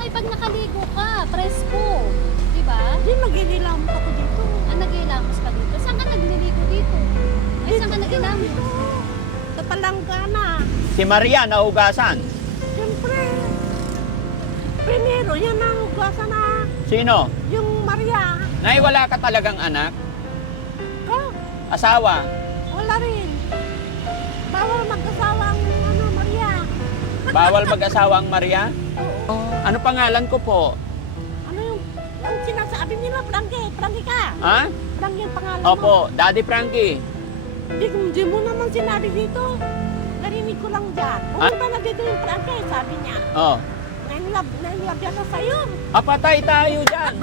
Nay, pag nakaligo ka, presko. Di ba? Hindi, mag-inilamos ako dito. Ah, nag-ilamos ka dito. Saan ka nagliligo dito? Ay, saan ka nag-ilamos? Dito. Sa Palanggana. Si Maria nahugasan. Siyempre. Primero, yan ang hugasan na Sino? yung Maria. Nay, wala ka talagang anak? Oh, Asawa? wala rin. Bawal mag-asawa ang Maria. Bawal mag-asawa ang Maria? Oo. Ano pangalan ko po? Ano yung sinasabi nila, Frankie? Frankie ka? Ha? Frankie ang pangalan mo? Opo, Daddy Frankie. Hindi mo naman sinabi dito. Narinig ko lang dyan. Pumunta na dito yung Frankie, sabi niya. Oh. Nainlove yan na sa'yo. Apatay tayo dyan.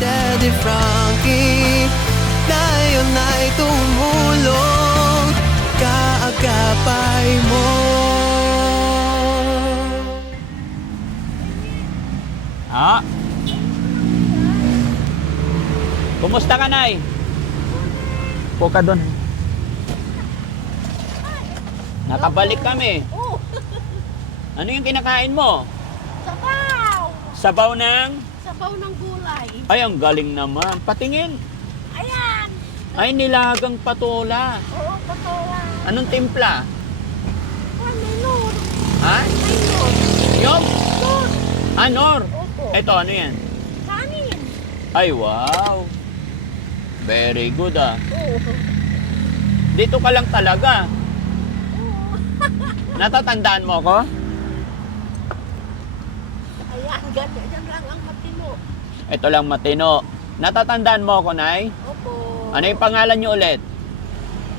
Daddy Frankie, ngayon ay tumulong, kaagapay mo. Ah. Kumusta ka, Nay? Po ka doon. Nakabalik kami. Oh, Ano yung kinakain mo? sabaw! Sabaw ng... Sabaw ng gulay. Ay, ang galing naman. Patingin. Ayan! Ay, nilagang patola. Oo, patawa. Anong timpla? Minor. Ha? Minor. Yung? Minor. Anor? Opo. Ito, ano yan? Kanin. Ay, wow. Very good, ah. Oo. Dito ka lang talaga. Oo. Natatandaan mo ako? Ayan, ganyan lang ang matino. Ito lang matino. Natatandaan mo ako, Nay? Opo. Ano yung pangalan niyo ulit?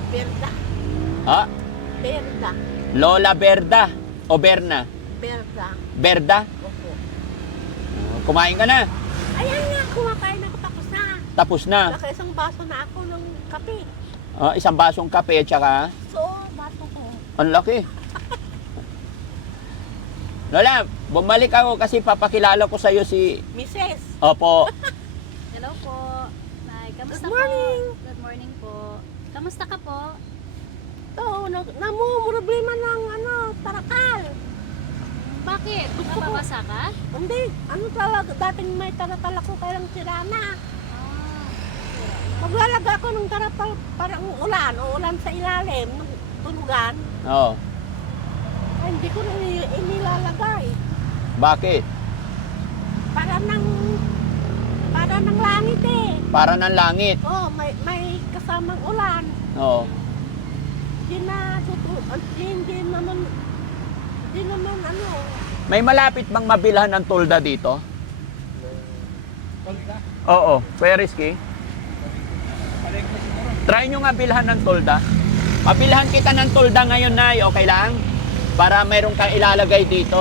Berda. Ha? Berda. Lola Berda o Berna? Berda. Berda? Opo. Kumain ka na? Ayan nga, kumakain ako tapos na. Tapos na. Naka isang baso na ako ng kape. Isang basong kape at saka So, baso ko. ang laki. Lola, bumalik ako kasi papakilala ko sa iyo si... Mrs. Opo. Hello po. Nay, kamusta Good morning. po? Good morning po. Kamusta ka po? Oo, namumroblema ng tarakal. Bakit? Gusto ko- Nababasa ka? Hindi, ano talaga, dating may tarakal ako kayang sirana. Ah. Maglalaga ako ng tarakal parang ulan sa ilalim ng tulugan. Oo. Ay, hindi ko na inilalagay. Bakit? Para ng langit eh. Para ng langit. Oh, may kasamang ulan. Oo. Hindi naman May malapit bang mabilhan ng tolda dito? Oo. Kuya Rizky? Try nyo nga bilhan ng tolda. Mabilhan kita ng tolda ngayon, Nay. Okay lang? Para mayroon kang ilalagay dito.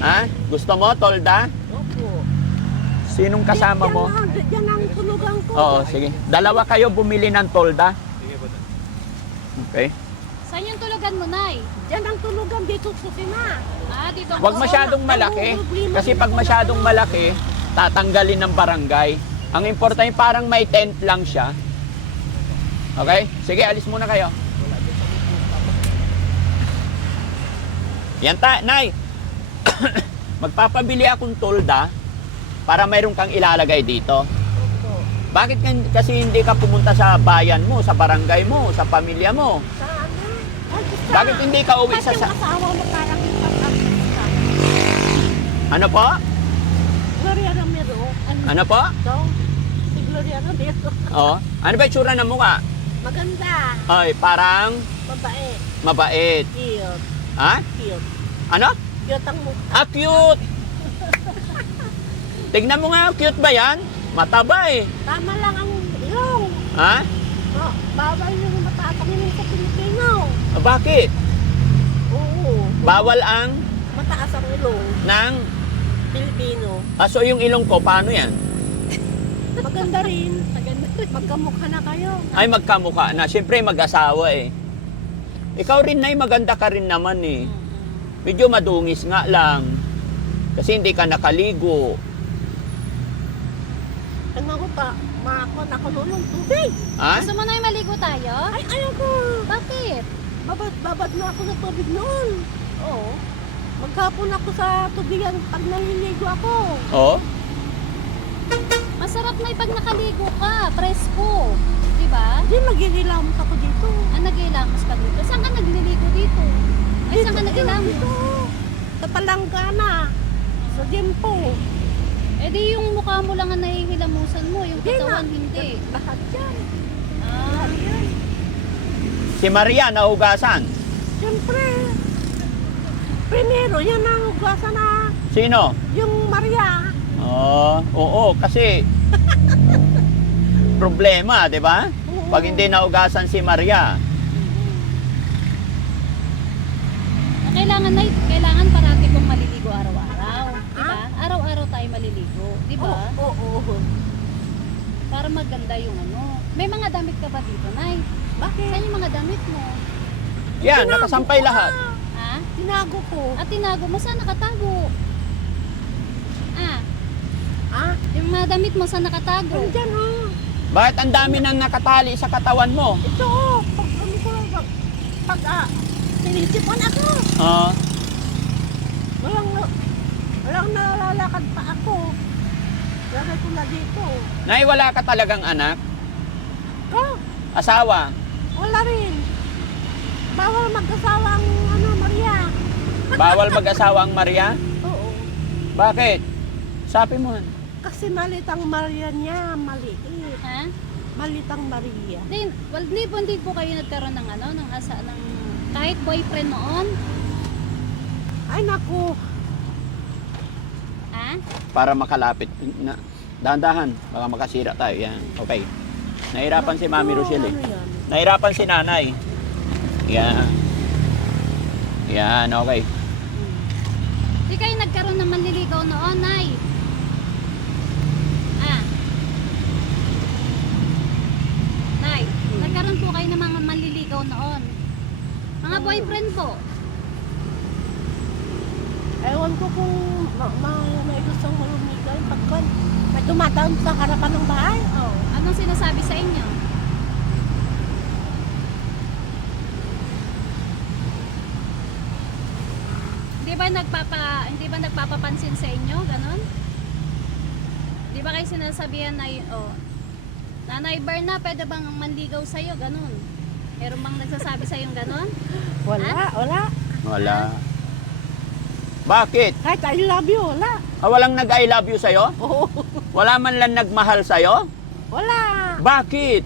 Ha? Gusto mo, tolda? Opo. Sinong kasama mo? Diyan ang tulugan ko. Oo, sige. Dalawa kayo bumili ng tolda. Okay. Saan yung tulugan mo, Nay? Diyan ang tulugan dito sa Sina. Ah, dito Huwag po. masyadong malaki. Kasi pag masyadong malaki, tatanggalin ng barangay. Ang importante, parang may tent lang siya. Okay? Sige, alis muna kayo. Yan Nay. Magpapabili akong tolda para mayroon kang ilalagay dito. Opo. Bakit kasi hindi ka pumunta sa bayan mo, sa barangay mo, sa pamilya mo? Sa ano? Ay, sa- Bakit hindi ka uwi sa... Kasi yung asawa mo parang ipag-apsa. Ano po? Gloria Ramiro. Ano po? Ito, si Gloria Ramiro. Oh. Ano ba yung tsura ng mukha? Maganda. Ay, parang Mabait. mabait. Cute. Ha? Cute. Ano? Cute ang mukha. Ah, cute! Tignan mo nga, cute ba yan? Mataba eh. Tama lang ang ilong. Ha? Oh, bawal yung matatangin sa Pilipino. Ah, bakit? Oo. Bawal ang Mataas ang ilong. ng... Pilipino. So yung ilong ko, paano yan? Maganda rin. Magkamukha na kayo. Ay, magkamukha na. Siyempre, mag-asawa eh. Ikaw rin, Nay, maganda ka rin naman eh. Medyo madungis nga lang. Kasi hindi ka nakaligo. Ano ko pa? Makakon ako noon ng tubig. Ha? Gusto mo, Nay, maligo tayo? Ay, ayaw ko. Bakit? babad na ako sa tubig noon. Oo. Maghapon ako sa tubigan pag naliligo ako. Oh? Masarap na pag nakaligo ka, presko. Di ba? Hindi, magigilamos ako dito. Nag-ilamos ka dito. Saan ka nagliligo dito? Ay, saan ka Dito, nag-ilamos? dito. Sa Palanggana. Sa Jempo. Eh di yung mukha mo lang ang nahihilamusan mo, yung katawan hindi. Lahat yan. Ah, Lahat yan. Si Maria nahugasan. Siyempre. Primero, yan ang hugasan na Sino? yung Maria. Oo, kasi problema, di ba? Oo. Pag hindi nahugasan si Maria. kailangan parati kong maliligo araw-araw. Di ba? Araw-araw tayo maliligo. Di ba? Oo. Para maganda yung ano. May mga damit ka ba dito, Nay? Bakit? Saan yung mga damit mo? Yan, Tinago nakasampay ko lahat. na. Ha? Tinago ko. At tinago mo, saan nakatago? Ah, Ah, yung mga damit mo, saan nakatago? nandyan Bakit ang dami nang nakatali sa katawan mo? Ito pag ano ko, pag sinisipan ako. Ah, Walang nalalakad pa ako. Lagay ko na dito. Nay, wala ka talagang anak? Oh, Asawa? wala rin. Bawal mag-asawa ang Maria. Bawal mag-asawa ang Maria? Oo. Bakit? Sabi mo. Kasi malit ang Maria niya, maliit. Ha? Malit ang Maria. Hindi po kayo nagkaroon ng ano, ng kahit boyfriend noon? Ay naku, Ha? Para makalapit. Dahan-dahan, baka makasira tayo. Yan, okay. Nahirapan si Mami Rochelle eh. ano yan? Nahirapan si Nanay. Yan. Yan, okay. Di kayo nagkaroon ng manliligaw noon, Nay? Ah? Nay, nagkaroon po kayo ng mga manliligaw noon? Mga boyfriend po? Ewan ko kung may gustong malumigaw. Pagkan, may dumadaan sa harapan ng bahay. Oh. Anong sinasabi sa inyo? Hindi ba nagpapapansin sa inyo, ganon? Di ba kayo sinasabihan na, Nanay Berna, pwede bang manligaw sa'yo, ganon? Meron bang nagsasabi sa'yo ganon? Wala. Wala. Bakit? Kahit I love you, wala. Walang nag-I love you sa'yo? Oo. Wala man lang nagmahal sa'yo? Wala. Bakit?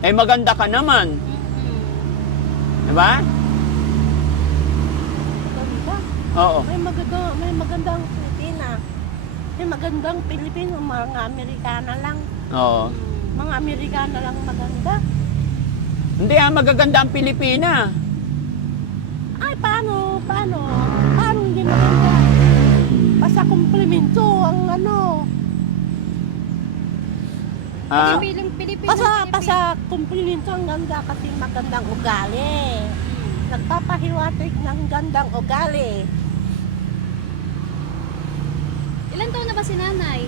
Eh maganda ka naman. Diba? Maganda. Oo. May magandang Pilipina. May magandang Pilipino, mga Amerikana lang. Oo. Mga Amerikana lang maganda. Hindi magaganda ang Pilipina. Ay, paano? Paano hindi maganda? Basta komplemento ang Ah, Basta komplemento ang ganda kasi magandang ugali. Nagpapahiwatig ng gandang ugali. Ilan taon na ba si Nanay?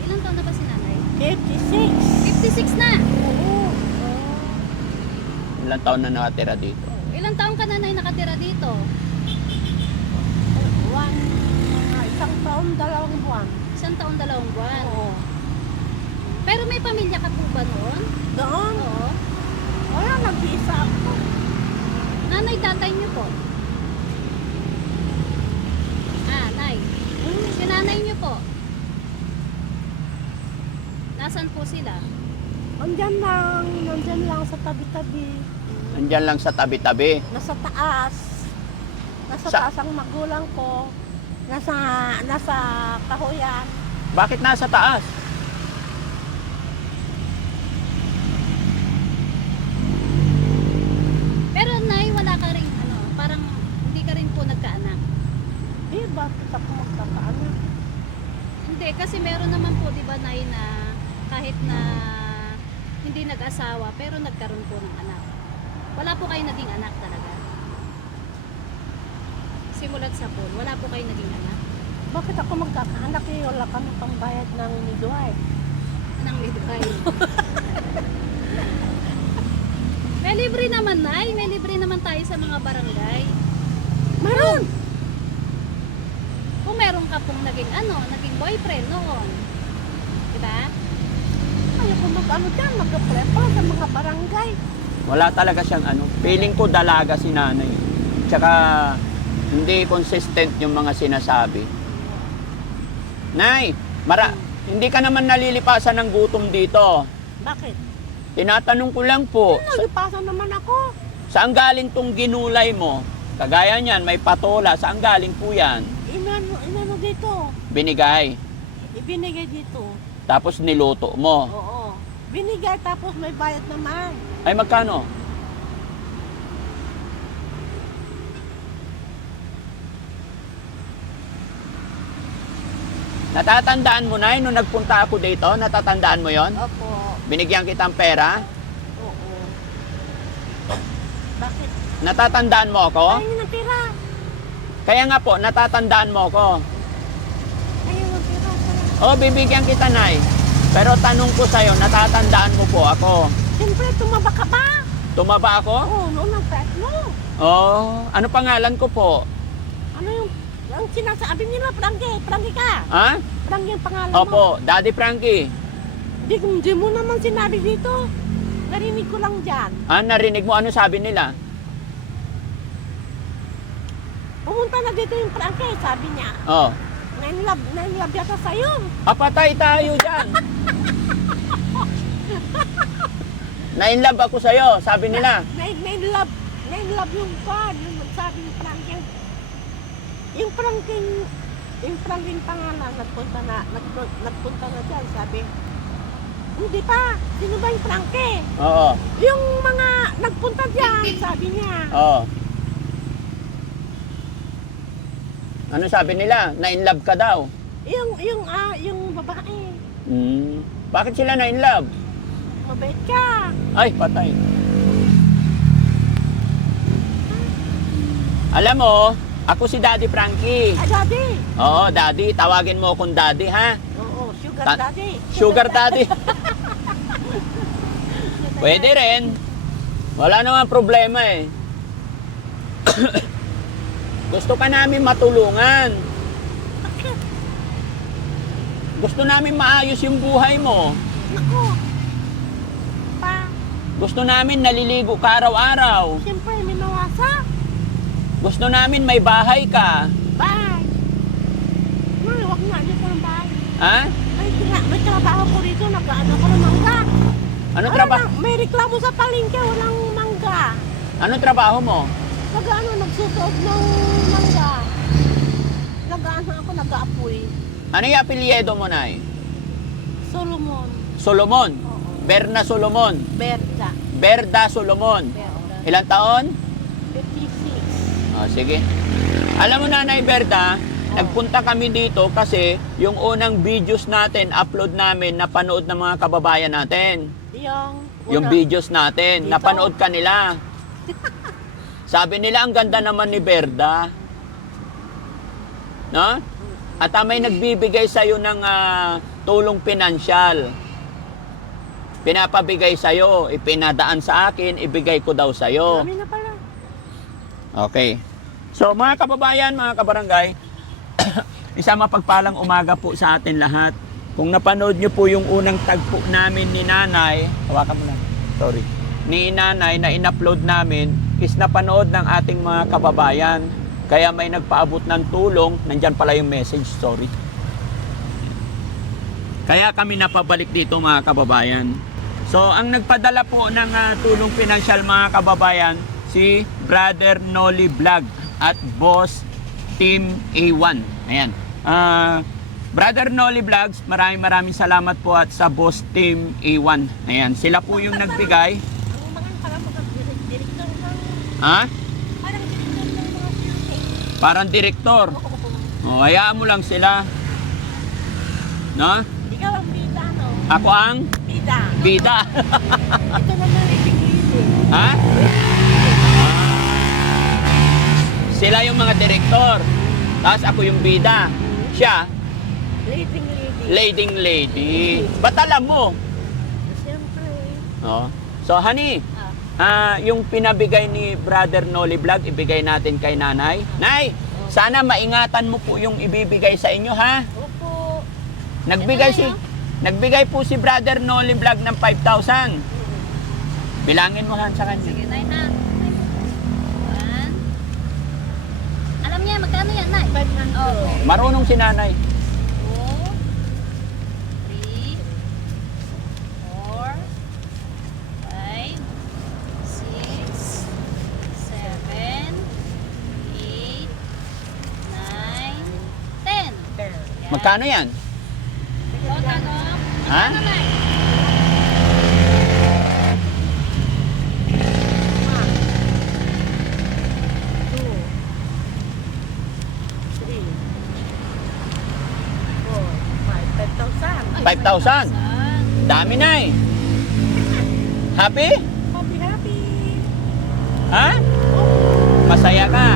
56. 56 na! Oo. ilang taon na nakatira dito? Ilang taon ka, Nanay, nakatira dito? Isang taon, 2 buwan. 1 taon, 2 buwan. Oo. Pero may pamilya ka po ba noon? Doon? Oo. Wala, nag-iisa ako. Nanay, tatay niyo po? Nay. Si nanay niyo po? Nasaan po sila? Nandyan lang sa tabi-tabi. Nandyan lang sa tabi-tabi. Nasa taas. Nasa Sa- taas ang magulang ko. Nasa kahoyan. Bakit nasa taas? Pero Nay, wala ka rin, parang hindi ka rin po nagkaanak. Bakit ako magkakaanak? Hindi, kasi meron naman po, di ba, Nay, na kahit na hindi nag-asawa, pero nagkaroon po ng anak. Wala po kayo naging anak talaga. Simulat sa pool, wala po kayo naging anak. Bakit ako magkakaanak wala kami pambayad ng midwife? Nang midwife. May libre naman, Nay. May libre naman tayo sa mga barangay. Meron. Kung meron ka pong naging boyfriend noon. Diba? Ayoko mag-ano dyan, mag-apply pa sa mga barangay. Wala talaga siyang ano. Feeling ko dalaga si nanay. Tsaka hindi consistent yung mga sinasabi. Nay, hindi ka naman nalilipasan ng gutom dito. Bakit? Tinatanong ko lang po, Nalipasan naman ako. saan galing tong ginulay mo? Kagaya niyan, may patola. Saan galing po yan? Inano dito. Binigay. Ibinigay dito. Tapos niluto mo. Oo. Binigay tapos may bayad naman. Ay, magkano? Natatandaan mo na nung nagpunta ako dito? Natatandaan mo yon? Opo. Binigyan kitang pera? Oo. Bakit? Natatandaan mo ako? Ayaw ng pera. Kaya nga po, natatandaan mo ako. Ayaw ng pera. Oh, bibigyan kita, Nay. Pero tanong ko sa'yo, natatandaan mo po ako. Siyempre, tumaba ka ba? Tumaba ako? Oo, noon ang pet mo. Oh, ano pangalan ko po? Ano yung sinasabi nila, Frankie? Frankie ka? Ha? Frankie ang pangalan mo. Opo, Daddy Frankie. Di mo naman sinabi dito. Narinig ko lang dyan. Ah, narinig mo ano sabi nila? Pumunta na dito yung Frankie, sabi niya. Oh. Nainlove yata sa'yo. Apatay tayo dyan. Na-inlove ako sa'yo, sabi nila. Nainlove yung God. Yung sabi ni Frankie. Yung Frankie pangalan, nagpunta na dyan, sabi. Hindi pa. Sino ba yung Frankie? Oo. Yung mga nagpunta dyan, sabi niya. Oo. Ano sabi nila? Na-inlove ka daw. Yung babae. Bakit sila na-inlove? Mabait ka. Ay, patay. Alam mo, ako si Daddy Frankie. Ah, daddy. Oo, Daddy. Tawagin mo akong Daddy, ha? Oo, sugar daddy. Sugar Daddy. Pwede rin. Wala naman problema eh. Gusto ka namin matulungan. Gusto namin maayos yung buhay mo. Naku. Pa, Gusto namin naliligo ka araw-araw. siyempre, minawasa. Gusto namin may bahay ka. Bye. Wag nga dito ng bahay. Ha? May trabaho ko rito, nag-ano ko ng mangga. Anong trabaho? May reklamo sa palengke, walang mangga. Anong trabaho mo? Nagsusuot ng mangga. Ako, nag-aapoy. Ano yung apelyido mo, Nay? Solomon. Solomon. Oo. Berna Solomon. Berta. Berda Solomon. Berta. Ilang taon? 56. Oh, sige. Alam mo, Nanay Berda, nagpunta kami dito kasi yung unang videos natin, upload namin, napanood ng mga kababayan natin. Yung videos natin, Dito? napanood ka nila. Sabi nila, ang ganda naman ni Berda. No? At may nagbibigay sa'yo ng tulong pinansyal. Pinapabigay sa'yo, ipinadaan sa akin, ibigay ko daw sa'yo. Dami na pala. Okay. So, mga kababayan, mga kabarangay, isang mapagpalang umaga po sa atin lahat. Kung napanood nyo po yung unang tagpo namin ni Nanay, hawakan mo na, sorry, ni Nanay na in-upload namin, is napanood ng ating mga kababayan. Kaya may nagpaabot ng tulong, nandyan pala yung message, sorry. Kaya kami napabalik dito mga kababayan. So, ang nagpadala po ng tulong pinansyal mga kababayan, si Brother Noli Vlog at Boss Team A1. Ayan. Brother Noli Vlogs, maraming salamat po at sa Boss Team A1. Ayan, sila po yung nagbigay. Ang mga parang direktor ng... Ha? Parang direktor ng mga filmmaker. Parang direktor. O, hayaan mo lang sila. No? Ikaw ang bida, no? Ako ang Bida. bida. Ito naman ibig-ibig. Ha? Sila yung mga direktor. Tapos ako yung bida. Siya, Leading leading lady. Ba't alam mo? Siyempre. Oh. So, honey, yung pinabigay ni Brother Noli Vlog, ibigay natin kay nanay. Nay, sana maingatan mo po yung ibibigay sa inyo, ha? Opo. Nagbigay Ito na, nagbigay po si Brother Noli Vlog ng 5,000. Bilangin mo, Han, sa kanya. Sige, Nay, ha? One. Alam niya, magkano yan, Nay? 500. Okay. Marunong si nanay. 2, 3, 4, 5, 6, 7, 8, 9, 10. Magkano yan? Total, no? Ha? Magkano, Nay? 5,000. Dami, Nay. Happy? Happy, happy. Ha? Masaya ka?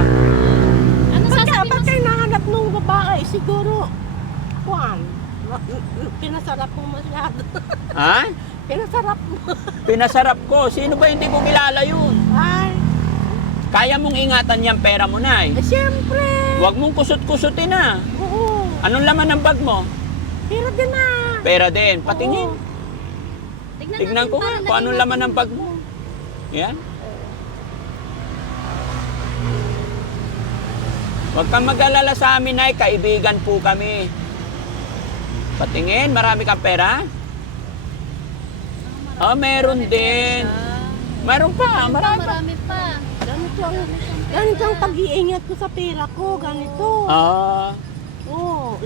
Ano sasabi mo? Ba't kayo nahanap nung babae? Siguro, Juan, pinasarap mo masyado. Ha? Pinasarap mo. Pinasarap ko. Sino ba hindi ko kilala yun? Ay, Kaya mong ingatan yung pera mo, Nay. siyempre. Huwag mong kusot-kusutin, na. Oo. Anong laman ng bag mo? Pero din na. Pera din. Patingin. Oo. Tignan ko nga kung anong laman ng bag mo. Yan. Huwag kang mag-alala sa amin, Nay. Kaibigan po kami. Patingin. Marami kang pera? Oh, meron din. Meron pa. Marami pa. Marami pa. Ganito ang pag-iingat ko sa pera ko. Ganito. Ah, Oo.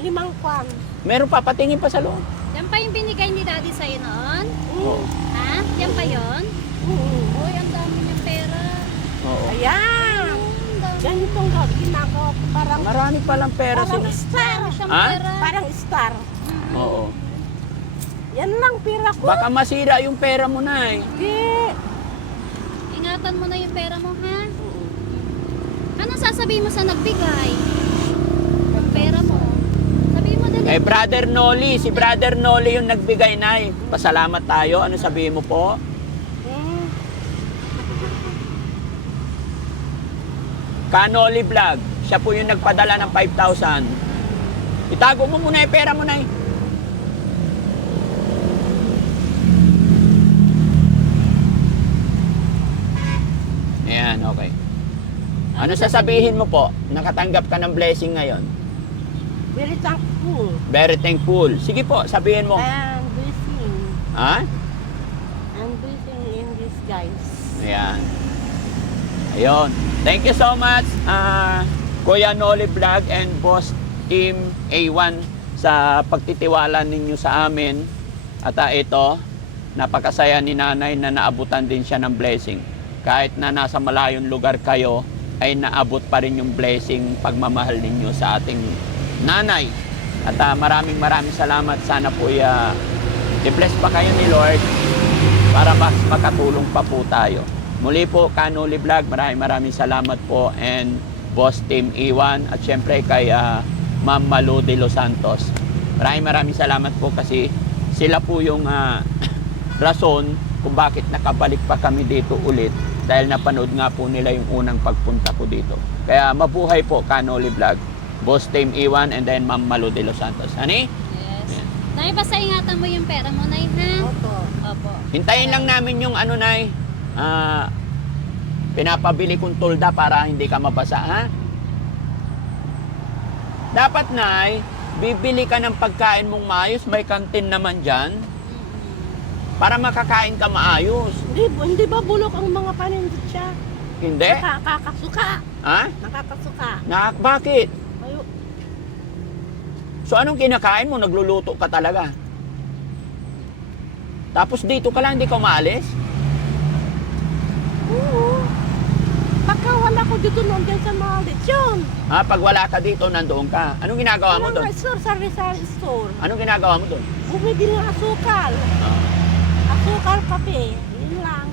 Limang kwan. meron pa. Patingin pa sa loob. Yan pa yung binigay ni Daddy sa'yo noon? Oo. Ha? Yan pa yun? Uy, ang dami niyang pera. Oo. Ayan. Ang dami. Ganitong ginagawa ko. Parang, Marami palang pera parang sila. star. Marami siyang Ha? pera. Parang star. Oo. Yan lang pera ko. Baka masira yung pera mo, Nay. Hindi. Ingatan mo na yung pera mo, ha? Anong sasabihin mo sa nagbigay? Yung pera mo. Sabihin mo dali. Brother Noli. Si Brother Noli yung nagbigay, Nay. Pasalamat tayo. Ano sabihin mo po? Hmm. Kanoli Vlog. Siya po yung nagpadala ng 5,000. Itago mo muna yung pera mo, Nay. Ayan, okay. Ano sasabihin mo po? Nakatanggap ka ng blessing ngayon. Very thankful. Very thankful. Sige po, sabihin mo. And blessing. Ha? And blessing in this guys. Ayan. Ayun. Thank you so much, Kuya Noli Vlog and Boss Team A1 sa pagtitiwala ninyo sa amin. At ito, napakasaya ni nanay na naabutan din siya ng blessing. Kahit na nasa malayong lugar kayo, ay naabot pa rin yung blessing, pagmamahal ninyo sa ating nanay. At maraming salamat. Sana po i-bless pa kayo ni Lord para mas makatulong pa po tayo. Muli po, Kanoli Vlog, maraming salamat po, and Boss Team Iwan, at syempre kay Ma'am Malu de Los Santos. Maraming salamat po kasi sila po yung rason kung bakit nakabalik pa kami dito ulit, dahil napanood nga po nila yung unang pagpunta ko dito. Kaya mabuhay po, Kanoli Vlog, Boss Team Iwan, and then Ma'am Malu de Los Santos. Ani? Yes. Nay, basta ingatan mo yung pera mo, Nay, ha? Opo. Opo. Hintayin lang namin yung ano, Nay, pinapabili kong tulda para hindi ka mabasa, ha? Dapat, Nay, bibili ka ng pagkain mong maayos, may kantin naman dyan, para makakain ka maayos. Hindi ba bulok ang mga panindot siya? Hindi? Nakakasuka. Ha? Nakakasuka. Bakit? Ayo. So anong kinakain mo? Nagluluto ka talaga? Tapos dito ka lang, hindi ka umaalis? Oo. Pagka wala ko dito nandiyan sa mga lechon. Ha? Pag wala ka dito, nandoon ka. Anong ginagawa mo doon? Store, sari-sari store. Anong ginagawa mo doon? Bumibili ng asukal. Asukal, kape. Yun lang.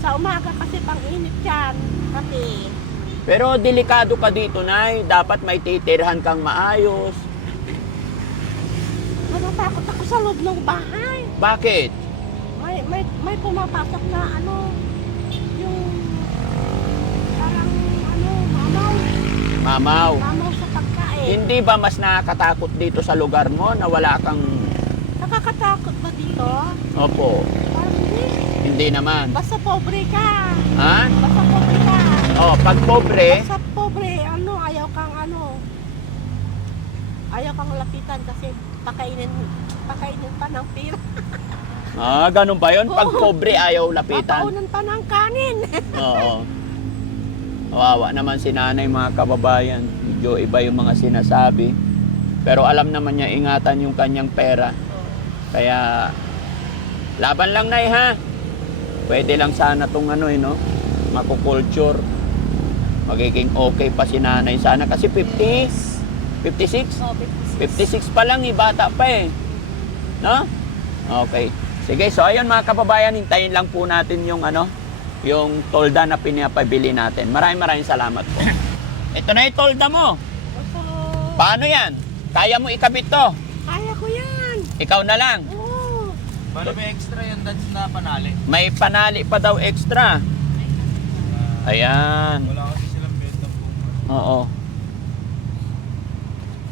Sa umaga kasi pang-init yan. Kape. Pero delikado ka dito, Nay. Dapat may titirhan kang maayos. Natatakot ako sa loob ng bahay. Bakit? May may pumapasok na yung parang mamaw. Mamaw. Mamaw sa pagkain. Hindi ba mas nakakatakot dito sa lugar mo na wala kang... Nakakatakot ba dito? Opo, Parang hindi. hindi naman. Basta pobre ka. Ha? Basta pobre ka. Oh, pag pobre, Basta pobre, ayaw kang lapitan kasi pakainin pa ng pira. ganun ba yun? Pag pobre ayaw lapitan. Papaunan pa ng kanin. Oo. Kawawa naman si nanay, mga kababayan. Medyo iba yung mga sinasabi. Pero alam naman niya ingatan yung kanyang pera. Kaya, laban lang, nay, ha? Pwede lang sana itong makukulture. Magiging okay pa si nanay sana. Kasi 56? Oh, 56. 56 pa lang, bata pa eh. No? Okay. Sige, so ayun mga kababayan, hintayin lang po natin yung yung tolda na pinapabili natin. Maraming salamat po. Ito na yung tolda mo. So, Paano yan? Kaya mo ikabit to? kaya ko yan. Ikaw na lang. Oo. Bali may extra yung dads na panali. May panali pa daw extra. Ayan. Wala kasi silang benta po. Oo.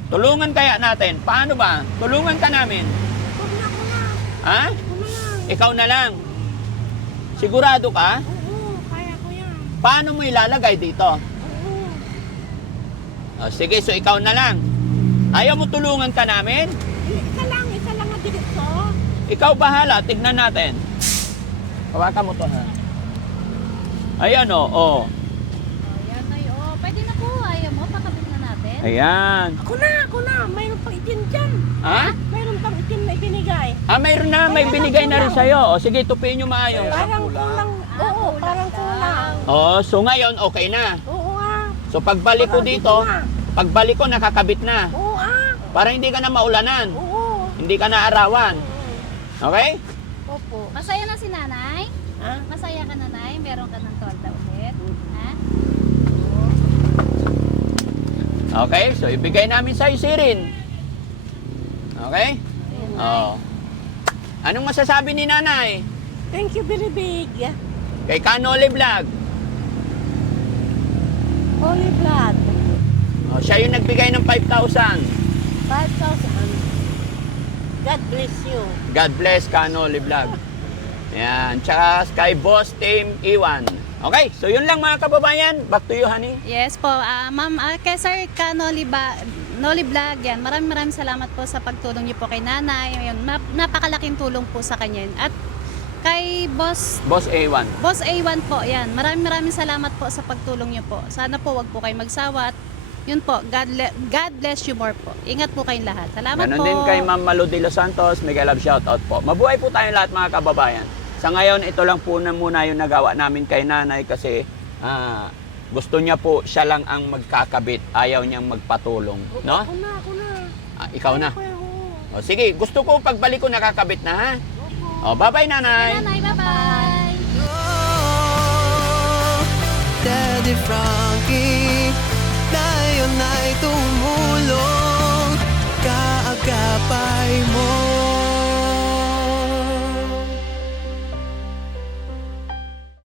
Tulungan kaya natin. Paano ba? Tulungan ka namin. Huwag na ako na. Ha? Ako na lang. Ikaw na lang. Sigurado ka? Oo, kaya ko yan. Paano mo ilalagay dito? Oo. Sige, so ikaw na lang. Ayaw mo tulungan ka namin? Isa lang ang diretso. Ikaw bahala, tignan natin. Hawakan mo to, ha? Ayan, oh. Oh, yan na yun. Oh, pwede na po. Ayaw mo, pakabit na natin. Ayan. Ako na. Mayroon pang itim dyan. Ha? Mayroon pang itim na ibinigay. Mayroon na. May Ayan, binigay na rin kulang. sa'yo. O, sige, tupiin nyo maayos. Parang kulang. Oo, parang kulang. So ngayon, okay na. Oo ah. So, pagbalik ko dito, pagbalik ko, nakakabit na. Oo ah. Para hindi ka na maulanan. Oo. Hindi ka na arawan. Okay? Opo. Masaya na si nanay? Ha? Masaya ka na, nay? Meron ka ng tolda ulit? Ha? Okay, so ibigay namin sa'yo si Rin. Okay? Ayun, nay. Oo. Anong masasabi ni nanay? Thank you very big. Kay Kanoli Vlog. Holy blood. Siya yung nagbigay ng 5,000. 5,000. God bless you. God bless Kanoli Vlog. Yan. Tsaka kay Boss Team Iwan. Okay, so yun lang mga kababayan. Back to you, honey. Yes po, ma'am, kay Sir Noli Vlog, yan. Maraming salamat po sa pagtulong niyo po kay nanay. Yun, napakalaking tulong po sa kanya. At kay Boss Boss A1. A1 po, yan. Maraming salamat po sa pagtulong niyo po. Sana po wag po kayo magsawa. At yun po, God bless you more po. Ingat po kayong lahat. Salamat Ganon po. din kay Ma'am Malu de Los Santos. Mega love shoutout po. Mabuhay po tayong lahat mga kababayan. Sa ngayon, ito lang po na muna yung nagawa namin kay nanay kasi gusto niya po siya lang ang magkakabit. Ayaw niyang magpatulong. No? Ako na. Ikaw na. Ako, oo. Sige, gusto ko pagbalik ko nakakabit na, ha? Bye-bye, nanay. Nanay, bye-bye. Oh, Daddy Frankie